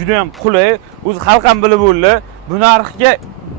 juda ham qulay. O'zi xalq ham bilib bo'ldi. Bu narxga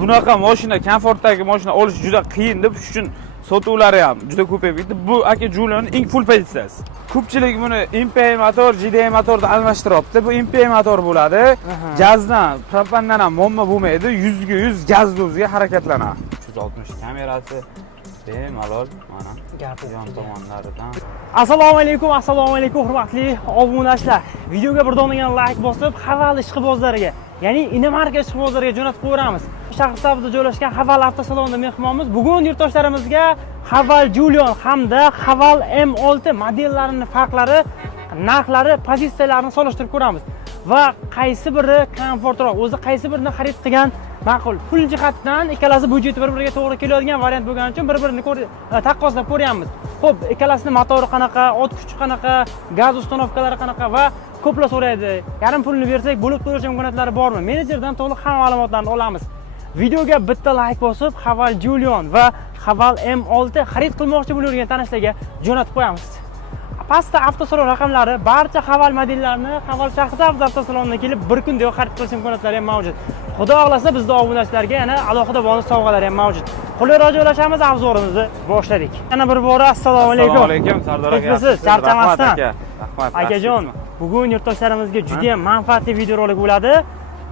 bunaqa mashina, komfortdagi mashina olish juda qiyin deb, shuning uchun sotuvlari ham juda ko'payib ketdi. Bu aka Julionning eng full pozitsiyasi. Ko'pchilik buni MPI motor, GDI motorda almashtiryapti. Bu MPI motor bo'ladi. Gazdan, propandan ham muammo bo'lmaydi. 100 ga 100 gaz doziga harakatlanadi. 360 kamerasi bemalol mana yon tomonlaridan. Assalomu alaykum hurmatli obunachilar. Videoga bir dona like bosib, Haval ishqibozlariga, ya'ni Inamarka ishqibozlariga jo'natib qo'yamiz. Shahrisabzda joylashgan Haval avtosalonida mehmonimiz bugun yurtdoshlarimizga Haval Julion hamda Haval M6 modellarining farqlari, narxlari, pozitsiyalarini solishtirib ko'ramiz va qaysi biri komfortroq, o'zi qaysi birini xarid qilgan ma'qul. Pul jihatdan ikkalasi budjeti bir-biriga to'g'ri keladigan variant bo'lgani uchun bir-birini taqqoslab ko'ryapmiz. Xo'p, ikkalasining motori qanaqa, ot kuchi qanaqa, gaz ustanovkalari qanaqa va ko'plar so'raydi. Yarim pulni bersak bo'lib to'lash imkoniyatlari bormi? Menejerdan to'liq hamma ma'lumotlarni olamiz. Videoga bitta like bosib, Haval Julion va Haval M6 xarid qilmoqchi bo'lgan tanishlarga jo'natib qo'yamiz. Pastda avtosalon raqamlari, barcha Haval modellarini Haval Shahrisabz avtosaloniga kelib bir kunda xarid qilish imkoniyatlari ham mavjud. Xudo xohlasa bizda obunachilarga yana alohida bonus sovg'alari ham mavjud. Qulayroq joylashamiz, avzorimizni boshladik. Yana bir bora assalomu alaykum. Assalomu alaykum, Sardor aka. Charchamasdan. Rahmat. Akajon, bugun yurtdoshlarimizga juda ham manfaatli videorolik bo'ladi.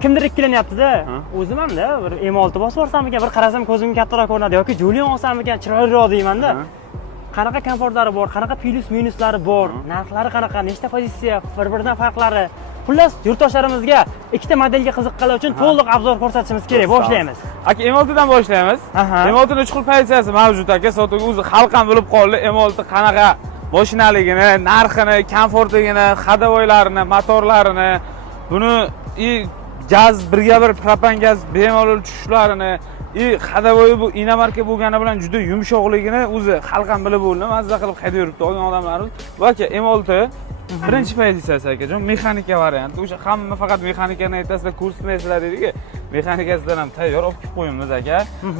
Kimdir ikkilanyapti-da, o'zim ham-da bir M6 bosib olsam-mikan, bir qarasam ko'zimga kattaroq ko'rinadi yoki Julion olsam-mikan, chiroyliroq deyman-da. Qanaqa komfortlari bor, qanaqa plus minuslari bor, narxlari qanaqa, nechta pozitsiya, bir-biridan farqlari. Xullas, yurtdoshlarimizga ikkita modelga qiziqqanlar uchun to'liq obzor ko'rsatishimiz kerak. Boshlaymiz. Aka M6 dan boshlaymiz. M6 ning 3 xil pozitsiyasi mavjud aka. Sotuvga o'zi xalq ham bilib qoldi. M6 qanaqa mashinaligini, narxini, komfortligini, hadavoylarini, motorlarini, buni gaz birga bir propan gaz bemalol tushishlarini, hadavoyi bu Inamarka bo'lgani bilan juda yumshoqligini o'zi xalq ham bilib bo'ldi. Mazza qilib haydab yuribdi olgan odamlarimiz. Bu aka M6 birinchi pozitsiyasi akajon, mexanika varianti. O'sha hamma faqat mexanikani aytasizlar, ko'rsatmaysizlar deydi-ku. Mexanikasidan ham tayyor olib kelib qo'yamiz aka.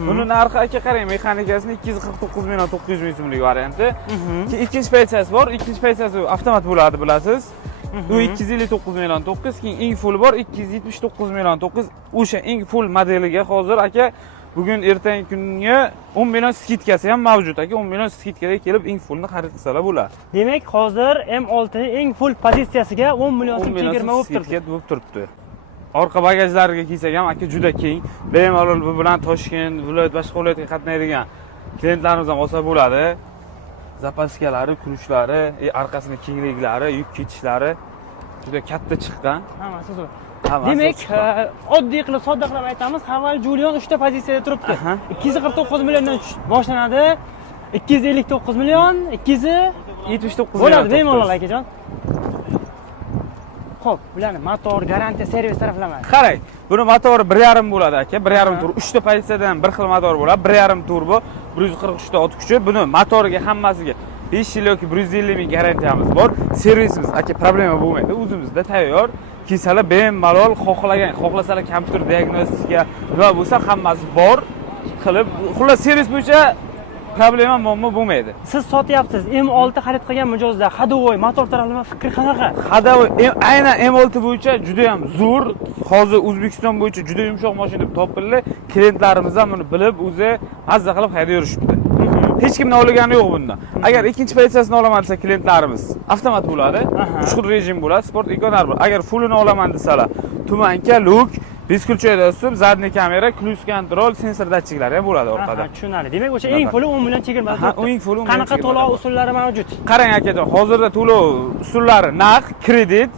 Buni narxi aka qarang, mexanikasini 249 million 900 ming so'mlik varianti. Ikkinchi pozitsiyasi bor. Ikkinchi pozitsiyasi avtomat bo'ladi, bilasiz. Bu 259 million 900, keyin eng full bor 279 million 900. O'sha eng full modeliga hozir aka bugun ertangi kunga 10 million skidkasi ham mavjud aka. 10 million skidkaga kelib eng fullni xarid qilsalar bo'ladi. Demak, hozir M6 ning eng full pozitsiyasiga 10 million so'm chegirma bo'lib turibdi. Orqa bagajlariga kelsak ham aka juda keng. Bemalol bu bilan Toshkent, viloyat boshqa viloyatga qatnaydigan klientlarimiz ham olsa bo'ladi. Zapaskalari, kulishlari, arkasini kengliklari, yuk ketishlari juda katta chiqqan. Hammasi zo'r. Demak, oddiy qilib, sodda qilib aytamiz, Haval Julion 3 ta pozitsiyada turibdi. 249 milliondan boshlanadi. 259 million, 279 bo'ladi bemalol akajon. Xo'p, bularning motor, garantiya, servis taraflama. Qarang, buni motori 1.5 bo'ladi aka, 1.5 tur. 3 ta pozitsiyadan bir xil motor bo'ladi, 1.5 turbo, 143 ta ot kuchi. Buni motoriga hammasiga 5 yil yoki 150 ming garantiyamiz bor. Servisimiz aka problema bo'lmaydi, o'zimizda tayyor. Kelsalar bemalol xohlasalar kompyuter diagnostika nima bo'lsa hammasi bor qilib, xullas servis bo'yicha problema muammo bo'lmaydi. Siz sotyapsiz, M6 xarid qilgan mijozda hadavoy, motor taraflama fikr qanaqa? Hadavoy aynan M6 bo'yicha juda ham zo'r. Hozir O'zbekiston bo'yicha juda yumshoq mashina deb topildi. Klientlarimiz ham buni bilib, o'zi mazza qilib haydab yurishibdi. Hech kimni olgani yo'q bundan. Agar ikkinchi pozitsiyasini olaman desa klientlarimiz, avtomat bo'ladi, 3 xil rejim bo'ladi, sport, ekonar bo'ladi. Agar fullini olaman desalar, tumanka, luk, beskulchoy dastur, zadniy kamera, cruise control, sensor datchiklari ham bo'ladi orqada. Tushunarli. Demak, o'sha eng fulli 10 million chegirmasi. Eng fulli 10 million. Qanaqa to'lov usullari mavjud? Qarang akajon, hozirda to'lov usullari naqd, kredit,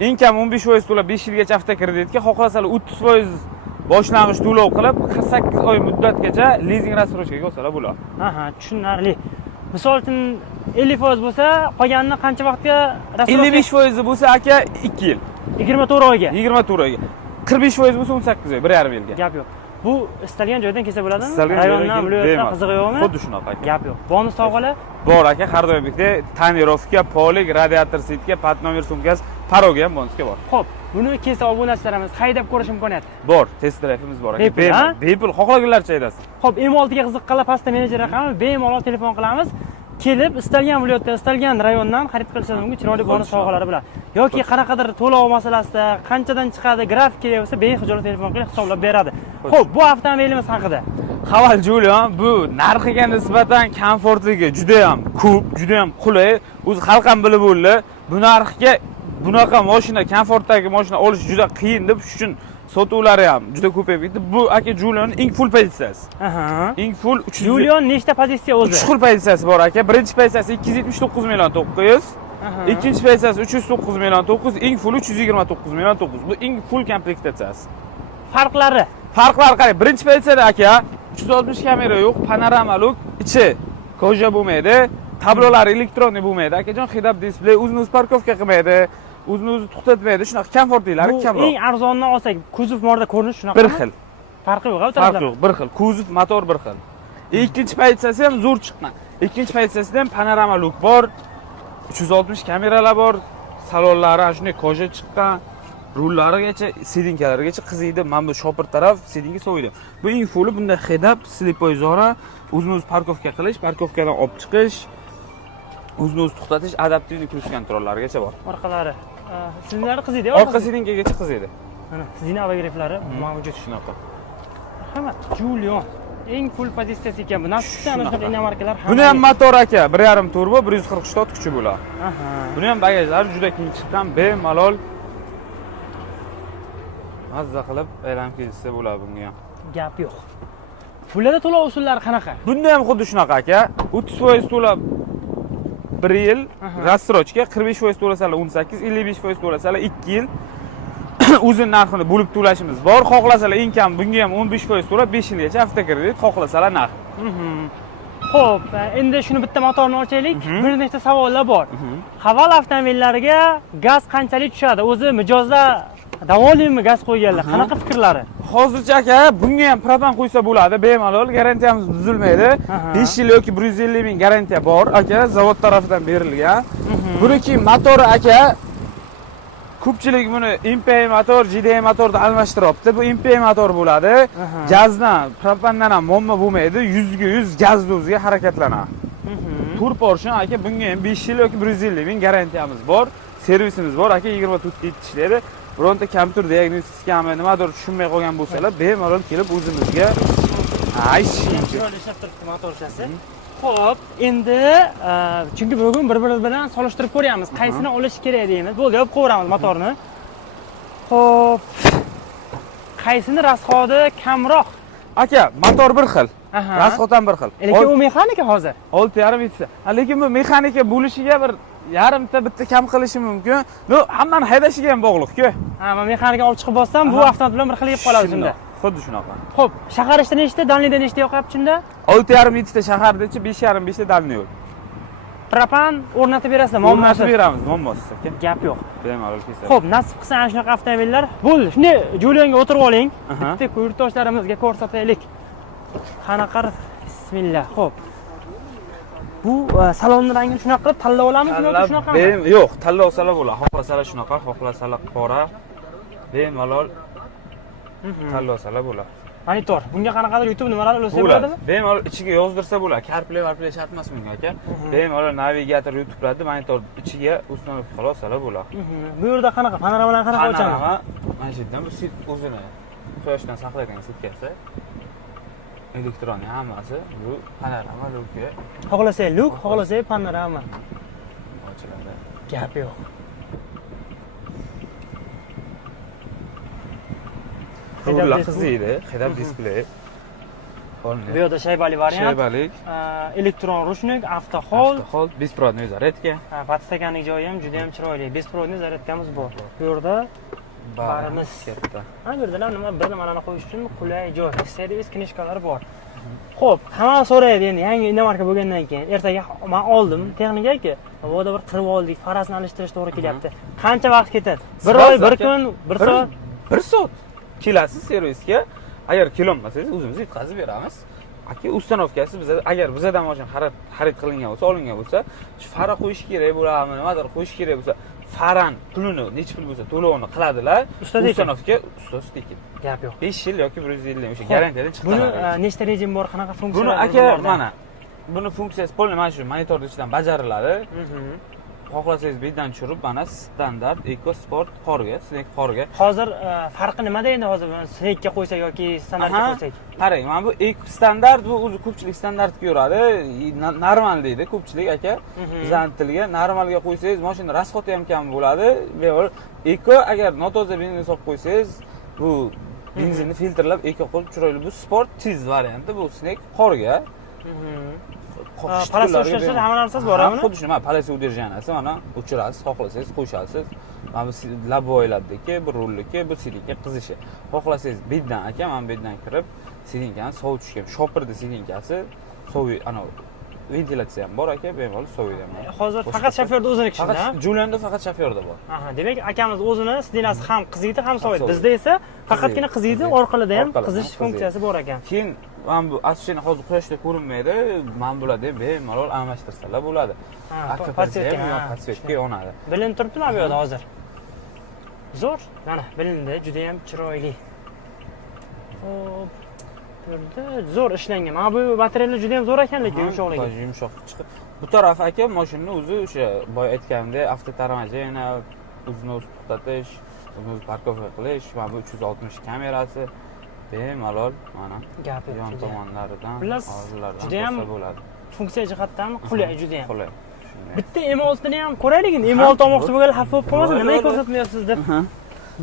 eng kam 15% to'lab 5 yilgacha avtokreditga, xohlasalar 30% boshlang'ich to'lov qilib 8 oy muddatgacha lizing рассрочкаga olsalar bo'ladi. Tushunarli. Misol uchun 50% bo'lsa, qolganini qancha vaqtga рассрочка? 55% bo'lsa aka 2 yil. 24 oyga. 24 oyga. 45% bo'lsa 18 oy, 1.5 yilga. Gap yo'q. Bu istalgan joydan kelsa bo'ladimi? Rayondan, viloyatdan qizig'i yo'qmi? Xuddi shunaqa aka. Gap yo'q. Bonus sovg'alar bor aka, har doimgidek tonirovka, polik, radiator setka, pat nomer sumkasi, paroga ham bonusga bor. Xo'p, buni kelsa obunachilarimiz haydab ko'rish imkoniyati bor. Test drayvimiz bor aka. Bepul xohlaganlarcha haydasiz. Xo'p, M6 ga qiziqqanlar pastda menejer raqami bemalol telefon qilamiz. kelib istalgan viloyatdan, istalgan rayondan xarid qilishingiz mumkin chiroyli bonus sovg'alari bilan. Yoki qanaqadir to'lov masalasida qanchadan chiqadi, grafik kerak bo'lsa, behijolat telefon qilib hisoblab beradi. Xo'p, bu avtomobilimiz haqida. Haval Julian bu narxiga nisbatan komfortligi juda ham ko'p, juda ham qulay. O'zi xalq ham bilib bo'ldi. Bu narxga bunaqa mashina, komfortdagi mashina olish juda qiyin deb, shuning uchun sotuvlari ham juda ko'payib ketdi. Bu aka Julian eng full pozitsiyasi. Eng full 300. Julian nechta pozitsiya o'zi? 3 xil pozitsiyasi bor aka. Birinchi pozitsiyasi 279 million 900. Ikkinchi pozitsiyasi 309 million 900, eng full 329 million 900. Bu eng full komplektatsiyasi. Farqlari Qarang. Birinchi pozitsiyada aka 360 kamera yo'q, panoramalik, ichi koja bo'lmaydi, tablolari elektronniy bo'lmaydi. Akajon, head-up display, o'zini-o'zi parkovka qilmaydi, o'zini-o'zi to'xtatmaydi. Shunaqa komfortliklari kamroq. Eng arzondan olsak, kuzov morda ko'rinish shunaqa. Bir xil. Farqi yo'q, Farqi yo'q, bir xil. Kuzov, motor bir xil. Ikkinchi pozitsiyasi ham zo'r chiqqan. Ikkinchi pozitsiyasida ham panoramalik bor, 360 kameralar bor, salonlari shunday koja chiqqan. Rullarigacha, sidinkalarigacha qiziydi. Mana bu shopir taraf sidinga so'ydi. Bu eng fulli bunda head-up, slipoy zona, o'zini-o'zi parkovka qilish, parkovkadan olib chiqish, o'zini-o'zi to'xtatish, adaptivniy cruise kontrollarigacha bor. Orqalari, sidinlari qiziydi, orqa sidinkagacha qiziydi. Mana sidin abagireflari mavjud shunaqa. Hamma Julian eng full pozitsiyasi ekan. Bu nasibdan shunaqa inomarkalar ham. Buni ham motor aka, 1.5 turbo, 147 ot kuchi bo'ladi. Buni ham bagajlari juda keng chiqqan, bemalol mazza qilib aylanib ketsa bo'ladi bunga ham. Gap yo'q. Bularda to'lov usullari qanaqa? Bunda ham xuddi shunaqa aka. 30% to'lab 1 yil, rassrochka 45% to'lasalar 18, 55% to'lasalar 2 yil. O'zini narxini bo'lib to'lashimiz bor. Xohlasalar eng kam bunga ham 15% to'lab 5 yilgacha avtokredit, xohlasalar narx. Xo'p, endi shuni bitta motorni ochaylik. Bir nechta savollar bor. Haval avtomobillariga gaz qanchalik tushadi? O'zi mijozlar davolaymi gaz qo'yganlar? Qanaqa fikrlari? Hozircha aka, bunga ham propan qo'ysa bo'ladi, bemalol, garantiyamiz buzilmaydi. 5 yil yoki 150 ming garantiya bor aka, zavod tomonidan berilgan. Buniki motori aka, ko'pchilik buni MPI motor, GDI motorda almashtiryapti. Bu MPI motor bo'ladi. Gazdan, propandan ham muammo bo'lmaydi. 100% gaz doziga harakatlanadi. Turporshon aka, bunga ham 5 yil yoki 150 ming garantiyamiz bor. Servisimiz bor aka, 24 yil ishlaydi. Bironta kompyuter diagnostikami nimadir tushunmay qolgan bo'lsalar, bemalol kelib o'zimizga chiroyli ishlab turibdi motorchasi. Xo'p, endi chunki bugun bir-biri bilan solishtirib ko'ryapmiz. Qaysini olish kerak deymiz. Bo'ldi, olib qo'yamiz motorni. Xo'p, qaysini rasxodi kamroq? Aka, motor bir xil. Rasxod ham bir xil. Lekin u mexanika hozir. 6,5 litrda. Lekin bu mexanika bo'lishiga bir yarimta bitta kam qilishi mumkin. Bu hammani haydashiga ham bog'liq-ku. Men mexanika olib chiqib bossam, bu avtomobil bilan bir xil yeb qoladi shunda. Xuddi shunaqa. Xo'p, shahar ichida nechta, dalniyda nechta yoqyapti shunda? 6,5 litrda shaharda-chi, 5,5 ta dalniy yo'q. Propan o'rnatib berasizlar, o'rnatib beramiz, muammosiz aka. Gap yo'q. Bemalol kesadi. Xo'p, nasib qilsa ana shunaqa avtomobillar. Bo'ldi, shunday Julianga o'tirib oling. Bitta yurtdoshlarimizga ko'rsataylik. Qanaqa, bismillah. Xo'p. Bu salonni rangini shunaqa qilib tanlab olamizmi yoki shunaqami? Yo'q, tanlovsalar bo'ladi. Xohlasalar shunaqa, xohlasalar qora. Bemalol tanlovsalar bo'ladi. Monitor. Bunga qanaqadir YouTube nimalar ulasa bo'ladimi? Bemalol ichiga yozdirsa bo'ladi. CarPlay, CarPlay shart emas bunga aka. Bemalol navigator YouTube'larda monitor ichiga ustanib qolasalar bo'ladi. Bu yerda qanaqa panoramalar qanaqa ochamiz? Mana shu yerdan bu sit o'zini quyoshdan saqlaydigan sitkasi. Elektronniy hammasi bu panorama luki. Xohlasangiz luk, xohlasangiz panorama. Ochiladi. Gap yo'q. Rullar qiziydi, head-up display. Bu yerda shaybali variant. Shaybalik. Elektron ruchnik, avtohold, besprodniy zaryadka. Podstakanlik joyi ham juda ham chiroyli. Besprodniy zaryadkamiz bor. Bu yerda barimiz katta. Bu yerda bir nimalarni qo'yish uchun qulay joy. Servis knishkalari bor. Xo'p, hamma so'raydi endi yangi inomarka bo'lgandan keyin. Ertaga men oldim texnikaga. Bu yerda bir qirib oldik, farasini alishtirish to'g'ri kelyapti. Qancha vaqt ketadi? 1 oy, 1 kun, 1 soat? 1 soat. Kelasiz servisga. Agar kelolmasangiz o'zimiz yetkazib beramiz. Aka, ustanovkasi bizda agar bizdan mashina xarid qilingan bo'lsa, olingan bo'lsa, shu fara qo'yish kerak bo'ladimi, nimadir qo'yish kerak bo'lsa, faran pulini necha pul bo'lsa to'lovini qiladilar. Ustanovka ustastiki. Gap yo'q. 5 yil yoki 150 o'sha garantiyadan chiqadi. Buni nechta rejim bor, qanaqa funksiyalar bor? Buni aka mana buni funksiyasi polni mana shu monitorning ichidan bajariladi. Xohlasangiz bittadan tushirib, mana standart Eco Sport qorga, Snake qorga. Hozir farqi nimada endi hozir Snake'ga qo'ysak yoki standartga qo'ysak? Qarang, mana bu Eco standart, bu o'zi ko'pchilik standartga yuradi. Normal deydi ko'pchilik aka. Bizning tilga normalga qo'ysangiz, mashina rasxoti ham kam bo'ladi. Eco agar notoza benzin solib qo'ysangiz, bu benzinni filtrlab Eco qilib chiroyli. Bu sport tiz varianti, bu Snake qorga. Palasi o'chirishda hamma narsasi bormi? Xuddi shuni, mana palasi udержанияsi, mana o'chirasiz, xohlasangiz qo'shasiz. Mana bu laboylardagi, bu ruldagi, bu silinka qizishi. Xohlasangiz beddan aka, mana beddan kirib, silinkani sovutishga, shopirda silinkasi, sovuy, ana ventilyatsiya ham bor aka, bemalol sovuydi ham. Hozir faqat shofyorda o'zini kishida. Faqat Julian'da faqat shofyorda bor. Aha, demak akamiz o'zini slinasi ham qiziydi, ham sovuydi. Bizda esa faqatgina qiziydi, orqalida ham qizish funksiyasi bor ekan. Keyin mana bu asosiy hozir quyoshda ko'rinmaydi, mana bularda bemalol almashtirsalar bo'ladi. Podsvetka yonadi. Bilinib turibdimi bu yerda hozir? Zo'r, mana bilindi, juda ham chiroyli. Xo'p. Zo'r ishlangan. Mana bu materiallar juda ham zo'r ekan, lekin yumshoqligi. Yumshoq chiqib. Bu taraf aka mashinaning o'zi o'sha boya aytganimdek avtotarmajeniya, o'zini o'zi to'xtatish, o'zini o'zi parkovka qilish, mana bu 360 kamerasi bemalol mana yon tomonlaridan, oldilaridan bo'lsa bo'ladi. Funksiya jihatdan qulay juda ham. Qulay. Bitta M6 ni ham ko'raylik. M6 olmoqchi bo'lganlar xafa bo'lib qolmasin, nimaga ko'rsatmayapsiz deb.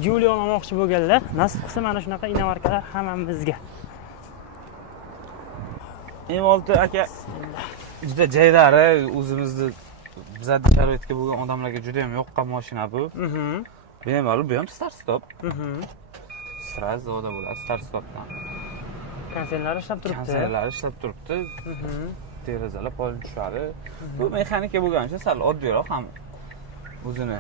Julian olmoqchi bo'lganlar, nasib qilsa mana shunaqa inomarkalar hammamizga. M6 aka juda jaydari, o'zimizni bizning sharoitga bo'lgan odamlarga juda ham yoqqan mashina bu. Bemalol bu ham start stop. Sraz zoda bo'ladi start stopdan. Konserlar ishlab turibdi. Konserlar ishlab turibdi. Derazalar pol tushadi. Bu mexanika bo'lgani uchun sal oddiyroq ham o'zini.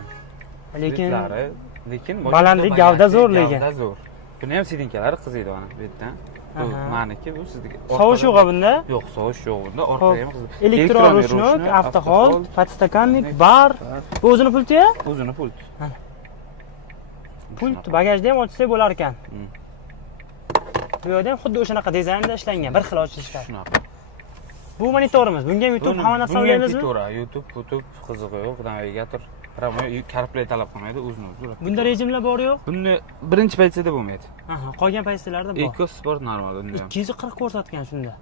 Lekin balandlik, gavda zo'r lekin. Gavda zo'r. Buni ham silinkalari qiziydi mana bu yerdan. Bu meniki, bu sizga. Sovush yo'q bunda? Yo'q, sovush yo'q bunda. Orqaga ham qiziydi. Elektroruchnik, avtohold, podstakannik, bar. Bu o'zini pulti-ya? O'zini pult. Pult bagajda ham ochsak bo'lar ekan. Bu yerda ham xuddi o'shanaqa dizaynda ishlangan, bir xil ochishlar. Shunaqa. Bu monitorimiz. Bunga ham YouTube hamma narsa o'ylaymizmi? YouTube qizig'i yo'q, navigator. CarPlay talab qilmaydi, o'zini o'zi. Bunda rejimlar bor yo'q? Bunda birinchi paytida bo'lmaydi. Aha, qolgan paytlarda bor. Eco Sport normal unda. 240 ko'rsatgan shunda.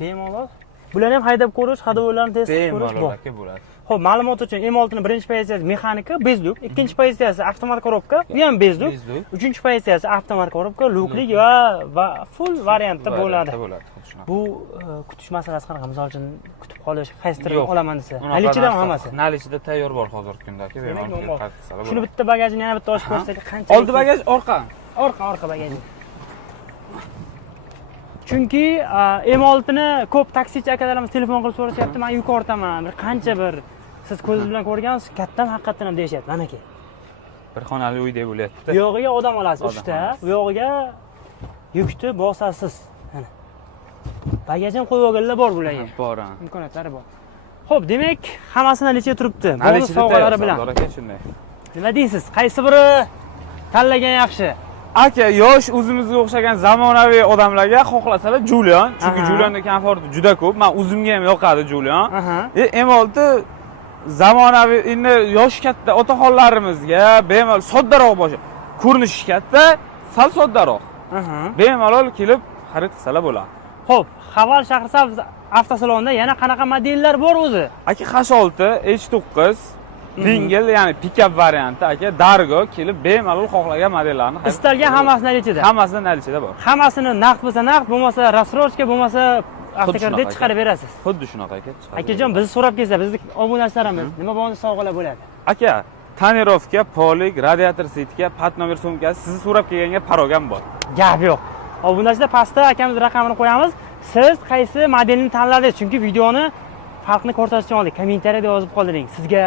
Bemalol. Bularni ham haydab ko'rish, hadovlarni test ko'rish bor. Bemalol bo'ladi. Xo'p, ma'lumot uchun M6 ning birinchi pozitsiyasi mexanika, bezluk, ikkinchi pozitsiyasi avtomat korobka, bu ham bezluk. Uchinchi pozitsiyasi avtomat korobka, luklik va full variantda bo'ladi. Bu kutish masalasi qanaqa? Misol uchun kutib qolish, qaysidir olaman desa, nalichida hammasi. Nalichida tayyor bor hozirgi kundagi bemalol qattiqsalar. Shuni bitta bagajini yana bitta ochib ko'rsak qancha? Oldi bagaj, orqa bagaj. Chunki M6 ni ko'p taksichi akalarimiz telefon qilib so'rashyapti, men yuk ortaman, bir qancha bir siz ko'zingiz bilan ko'rgansiz, kattami haqiqatan ham deyishyapti. Manaki. Bir xonali uydek bo'lyapti. Bu yog'iga odam olasiz, uchta, bu yog'iga yukni bosasiz. Mana. Bagaj ham qo'yib olganlar bor bularga. Bor. Imkoniyatlari bor. Xo'p, demak, hammasini nalichga turibdi. Bonus sovg'alari bilan. Nima deysiz? Qaysi biri tanlagan yaxshi? Aka, yosh o'zimizga o'xshagan zamonaviy odamlarga xohlasalar Julian, chunki Julianning komforti juda ko'p. Men o'zimga ham yoqadi Julian. M6 zamonaviy, endi yosh katta otaxonlarimizga bemalol soddaroq bo'lishi. Ko'rinishi katta, sal soddaroq. Bemalol kelib xarid qilsalar bo'ladi. Xo'p, Haval Shahrisabz avtosalonida yana qanaqa modellar bor o'zi? Aka, H6, H9 Dingel, ya'ni pick-up varianti aka, Dargo kelib bemalol xohlagan modellarni istalgan hammasini nalichida. Hammasini nalichida bor. Hammasini naqd bo'lsa naqd, bo'lmasa rassrochka, bo'lmasa avtokredit chiqarib berasiz. Xuddi shunaqa aka. Akajon, bizni so'rab kelsa, bizning obunachilarimiz nima bonus sovg'alar bo'ladi? Aka, tonirovka, polik, radiator setka, pat nomer sumkasi, sizni so'rab kelganga parogam bor. Gap yo'q. Obunachilar pastda akamiz raqamini qo'yamiz. Siz qaysi modelni tanladingiz? Chunki videoni farqni ko'rsatishni oldik. Kommentariyada yozib qolding. Sizga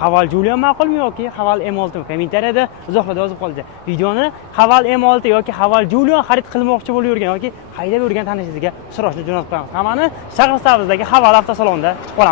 Haval Julian ma'qulmi yoki Haval M6 mi? Kommentariyada izohlarda yozib qoldi. Videoni Haval M6 yoki Haval Julian xarid qilmoqchi bo'lib yurgan yoki haydab yurgan tanishingizga so'rashni jo'natib qo'yamiz. Hammani Shahrisabzdagi Haval avtosalonida kutib qolamiz.